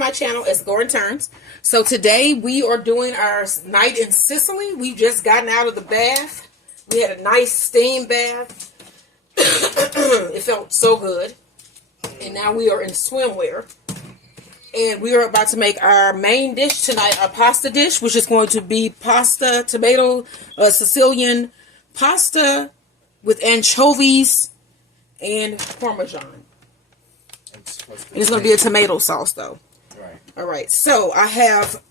my channel. It's Gore and Turns. So today we are doing our night in Sicily. We've just gotten out of the bath. We had a nice steam bath. It felt so good. And now we are in swimwear. And we are about to make our main dish tonight, our pasta dish, which is going to be pasta, tomato, Sicilian pasta with anchovies and Parmesan. And it's going to be a tomato sauce, though. Right. All right. So I have,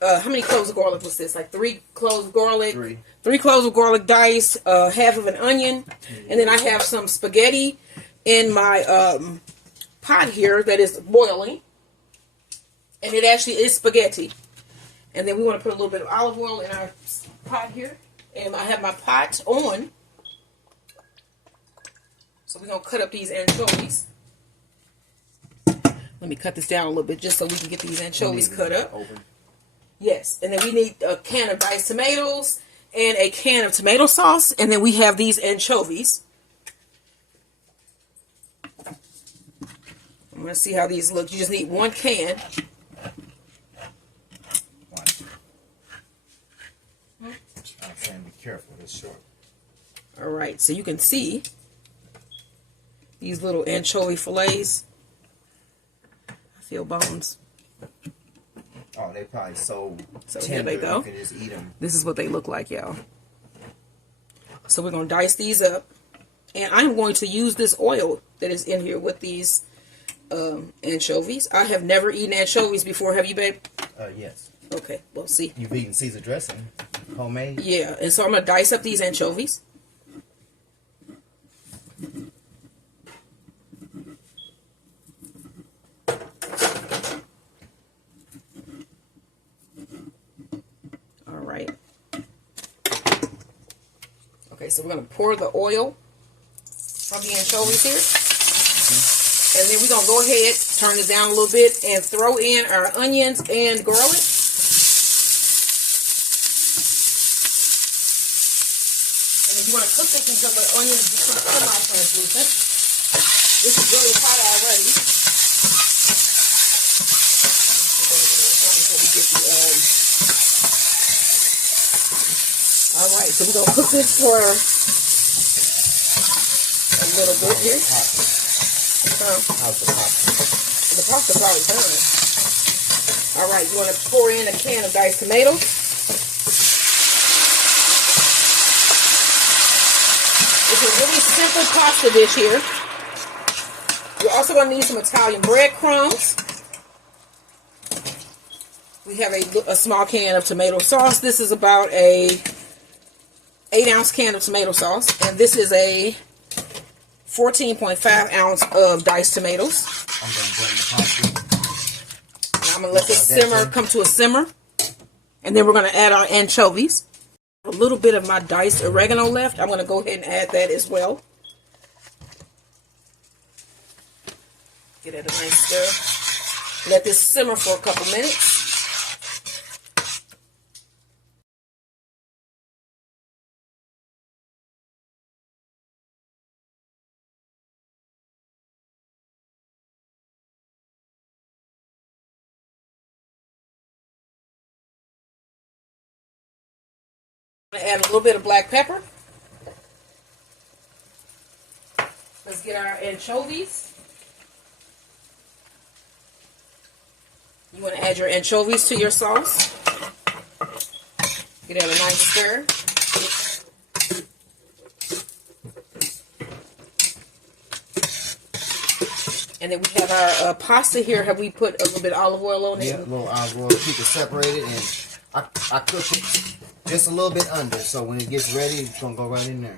how many cloves of garlic was this? Like 3 cloves of garlic. 3 cloves of garlic diced, half of an onion. And then I have some spaghetti in my pot here that is boiling. And it actually is spaghetti. And then we want to put a little bit of olive oil in our pot here. And I have my pot on. So we're going to cut up these anchovies. Let me cut this down a little bit just so we can get these anchovies cut up. Yes. And then we need a can of diced tomatoes and a can of tomato sauce. And then we have these anchovies. I'm going to see how these look. You just need 1 can. I'm saying be careful, it's short. Alright, so you can see these little anchovy fillets. I feel bones. Oh, they probably so tender, here they go. you can just eat them. This is what they look like, y'all. So we're going to dice these up. And I'm going to use this oil that is in here with these anchovies. I have never eaten anchovies before. Have you, babe? Yes. Okay, well, see. You've eaten Caesar dressing, homemade? Yeah, and so I'm going to dice up these anchovies. All right. Okay, so we're going to pour the oil from the anchovies here. And then we're going to go ahead, turn it down a little bit, and throw in our onions and garlic. And if you want to cook this until the onions become semi-translucent, this is really hot already. Alright, so we're going to cook this for a little bit here. How's the pasta? The pasta's already done. Alright, you want to pour in a can of diced tomatoes. It's a really simple pasta dish here. You're also going to need some Italian bread crumbs. We have a small can of tomato sauce. This is about a 8-ounce can of tomato sauce. And this is a 14.5 ounce of diced tomatoes. I'm going to drain the pasta. Now I'm going to let this simmer, come to a simmer. And then we're going to add our anchovies. A little bit of my diced oregano left. I'm going to go ahead and add that as well. Get it a nice stir. Let this simmer for a couple minutes. I'm going to add a little bit of black pepper. Let's get our anchovies. You want to add your anchovies to your sauce. Get that a nice stir. And then we have our pasta here. Have we put a little bit of olive oil on it? Yeah, a little olive oil to keep it separated. And I cook it just a little bit under, so when it gets ready, it's going to go right in there.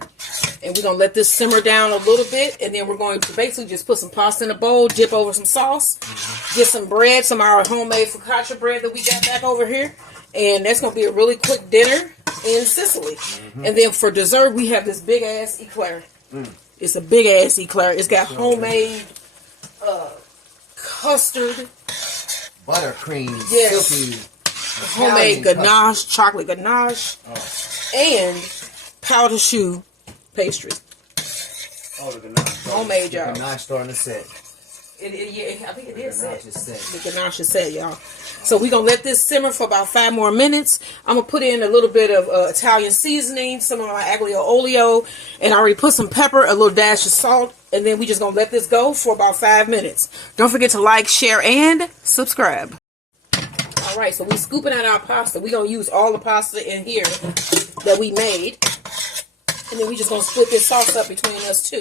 And we're going to let this simmer down a little bit, and then we're going to basically just put some pasta in a bowl, dip over some sauce, get some bread, some of our homemade focaccia bread that we got back over here, and that's going to be a really quick dinner in Sicily. And then for dessert, we have this big-ass eclair. It's a big-ass eclair. It's got homemade custard. Buttercream, silky. Homemade ganache, chocolate ganache, and powder choux pastry. Oh, the ganache. Homemade, y'all. The ganache starting to set. Yeah, I think it is set. The ganache is set, y'all. So we're going to let this simmer for about 5 more minutes. I'm going to put in a little bit of Italian seasoning, some of my aglio olio, and I already put some pepper, a little dash of salt, and then we just going to let this go for about 5 minutes. Don't forget to like, share, and subscribe. All right, so we're scooping out our pasta. We're going to use all the pasta in here that we made. And then we just going to split this sauce up between us two.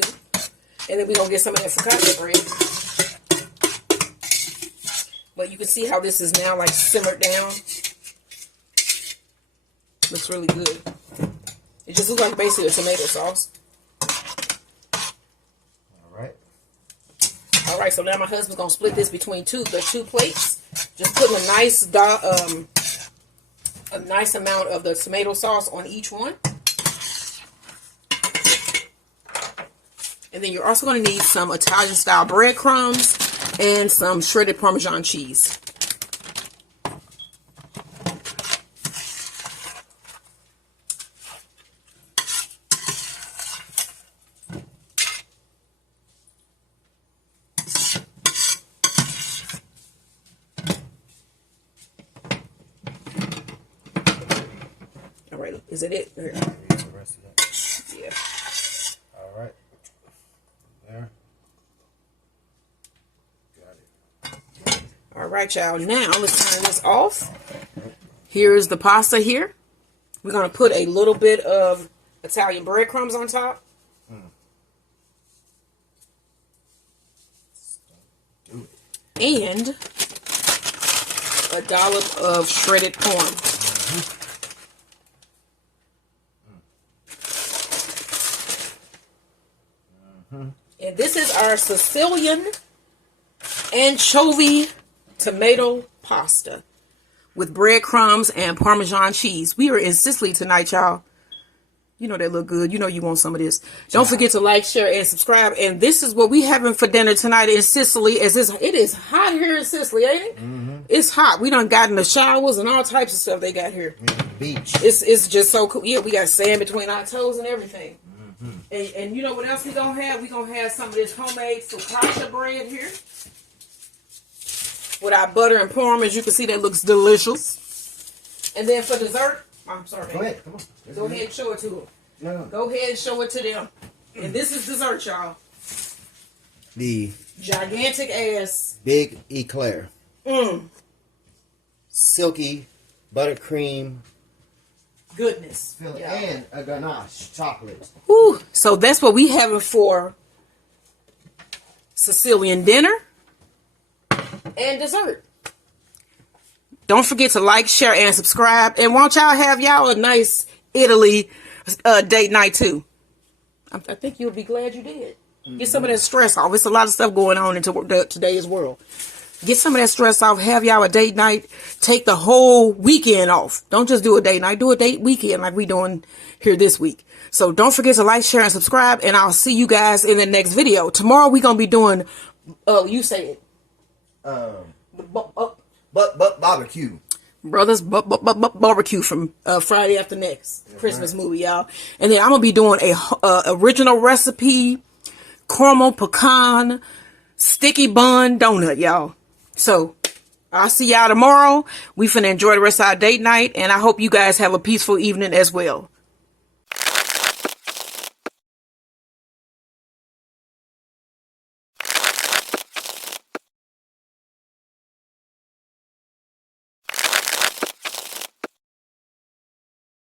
And then we're going to get some of that focaccia bread. But you can see how this is now like simmered down. Looks really good. It just looks like basically a tomato sauce. All right, so now my husband's going to split this between the two plates. Just putting a nice amount of the tomato sauce on each one. And then you're also going to need some Italian style breadcrumbs and some shredded Parmesan cheese. All right, is it it? Here. Yeah. All right. There. All right, y'all. Now let's turn this off. Here's the pasta here. We're going to put a little bit of Italian breadcrumbs on top. And a dollop of shredded corn. And this is our Sicilian anchovy tomato pasta with breadcrumbs and Parmesan cheese. We are in Sicily tonight, y'all. You know they look good. You know you want some of this. Don't forget to like, share, and subscribe. And this is what we having for dinner tonight in Sicily. It is hot here in Sicily, ain't it? It's hot. We done got in the showers and all types of stuff they got here. Beach. It's just so cool. Yeah, we got sand between our toes and everything. And you know what else we gonna have? We gonna have some of this homemade focaccia bread here with our butter and parm. As you can see, that looks delicious. And then for dessert, I'm sorry. Go ahead. Come on. Go ahead and show it to them. No. Go ahead and show it to them. And this is dessert, y'all. The gigantic ass big eclair. Silky buttercream. Goodness. And a ganache chocolate. Whew. So that's what we having for Sicilian dinner and dessert. Don't forget to like, share, and subscribe. And won't y'all have y'all a nice Italy date night too? I think you'll be glad you did. Get some of that stress off. It's a lot of stuff going on in today's world. Get some of that stress off. Have y'all a date night. Take the whole weekend off. Don't just do a date night. Do a date weekend like we doing here this week. So don't forget to like, share, and subscribe. And I'll see you guys in the next video. Tomorrow we're going to be doing, you say it. Barbecue. Brothers barbecue from Friday After Next. Christmas movie, y'all. And then I'm going to be doing a original recipe caramel pecan sticky bun donut, y'all. So I'll see y'all tomorrow. We finna enjoy the rest of our date night, and I hope you guys have a peaceful evening as well.